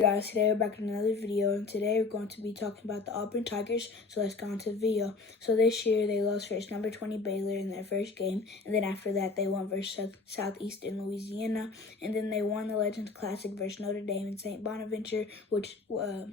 Guys, today we're back with another video, and today we're going to be talking about the Auburn Tigers. So let's go on to the video. So this year they lost versus number 20 Baylor in their first game, and then after that they won versus Southeastern Louisiana, and then they won the Legends Classic versus Notre Dame and St. Bonaventure, which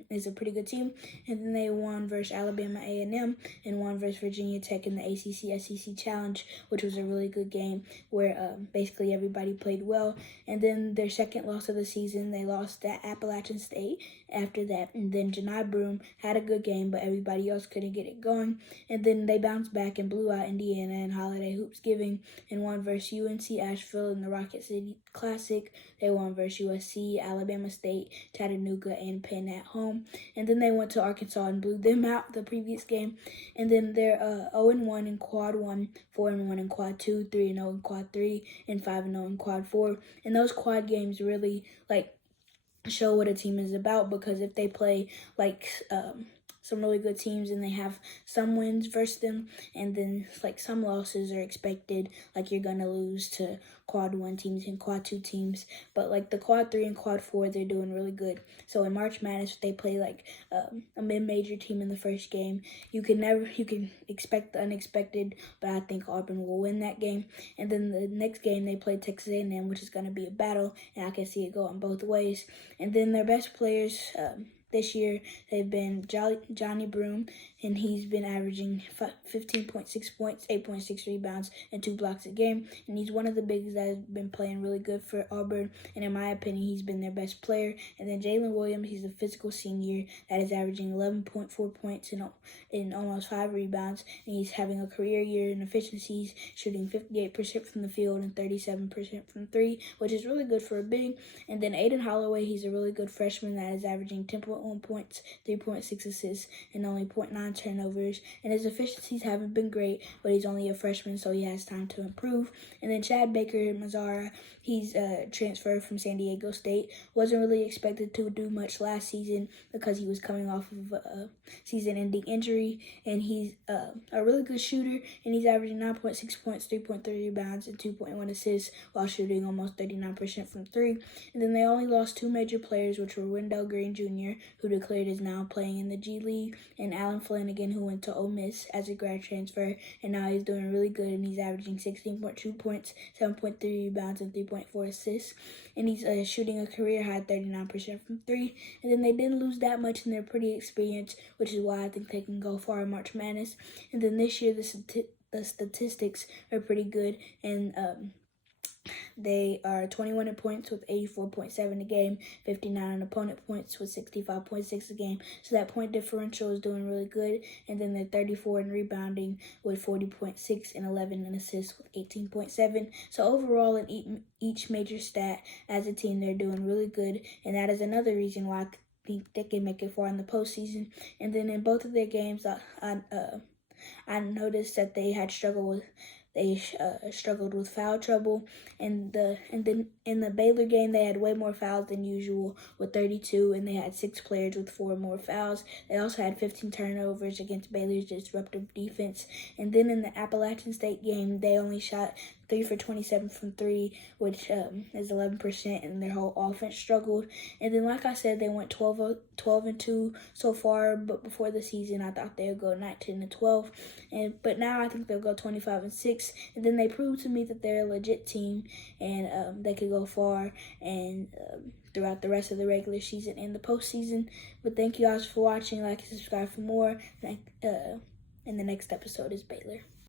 is a pretty good team, and then they won versus Alabama A&M and won versus Virginia Tech in the ACC SEC Challenge, which was a really good game where basically everybody played well. And then their second loss of the season, they lost at Appalachian State after that, and then Janai Broome had a good game, but everybody else couldn't get it going. And then they bounced back and blew out Indiana in Holiday Hoopsgiving and won versus UNC Asheville in the Rocket City Classic. They won versus USC, Alabama State, Chattanooga, and Penn at home. And then they went to Arkansas and blew them out the previous game. And then they're 0-1 in Quad 1, 4-1 in Quad 2, 3-0 in Quad 3, and 5-0 in Quad 4. And those quad games really show what a team is about, because if they play some really good teams and they have some wins versus them, and then some losses are expected, you're gonna lose to Quad 1 teams and Quad 2 teams, but the Quad 3 and Quad 4, they're doing really good. So in March Madness, if they play a mid-major team in the first game, you can expect the unexpected, but I think Auburn will win that game. And then the next game they play Texas A&M, which is going to be a battle, and I can see it going both ways. And then their best players this year, they've been Johnny Broome, and he's been averaging 15.6 points, 8.6 rebounds, and 2 blocks a game. And he's one of the bigs that has been playing really good for Auburn, and in my opinion, he's been their best player. And then Jalen Williams, he's a physical senior that is averaging 11.4 points and almost 5 rebounds, and he's having a career year in efficiencies, shooting 58% from the field and 37% from 3, which is really good for a big. And then Aiden Holloway, he's a really good freshman that is averaging 10.1 points, 3.6 assists, and only 0.9 turnovers. And his efficiencies haven't been great, but he's only a freshman, so he has time to improve. And then Chad Baker-Mazara, he's a transfer from San Diego State. Wasn't really expected to do much last season because he was coming off of a season-ending injury, and he's a really good shooter, and he's averaging 9.6 points, 3.3 rebounds, and 2.1 assists while shooting almost 39% from 3. And then they only lost 2 major players, which were Wendell Green Jr., who declared is now playing in the G League, and Allen Flanagan, who went to Ole Miss as a grad transfer, and now he's doing really good, and he's averaging 16.2 points, 7.3 rebounds, and 3.4 assists, and he's shooting a career-high 39% from 3. And then they didn't lose that much, and they're pretty experienced, which is why I think they can go far in March Madness. And then this year, the statistics are pretty good, and they are 21 in points with 84.7 a game, 59 in opponent points with 65.6 a game. So that point differential is doing really good. And then they're 34 in rebounding with 40.6 and 11 in assists with 18.7. So overall, in each major stat as a team, they're doing really good. And that is another reason why I think they can make it far in the postseason. And then in both of their games, I noticed that they had struggled with foul trouble, and then in the Baylor game they had way more fouls than usual with 32, and they had 6 players with 4 more fouls. They also had 15 turnovers against Baylor's disruptive defense. And then in the Appalachian State game, they only shot 3 for 27 from 3, which is 11%, and their whole offense struggled. And then, like I said, they went 12-2 so far, but before the season, I thought they would go 19-12, but now I think they'll go 25-6. And then they proved to me that they're a legit team, and they could go far and throughout the rest of the regular season and the postseason. But thank you guys for watching. Like and subscribe for more. And the next episode is Baylor.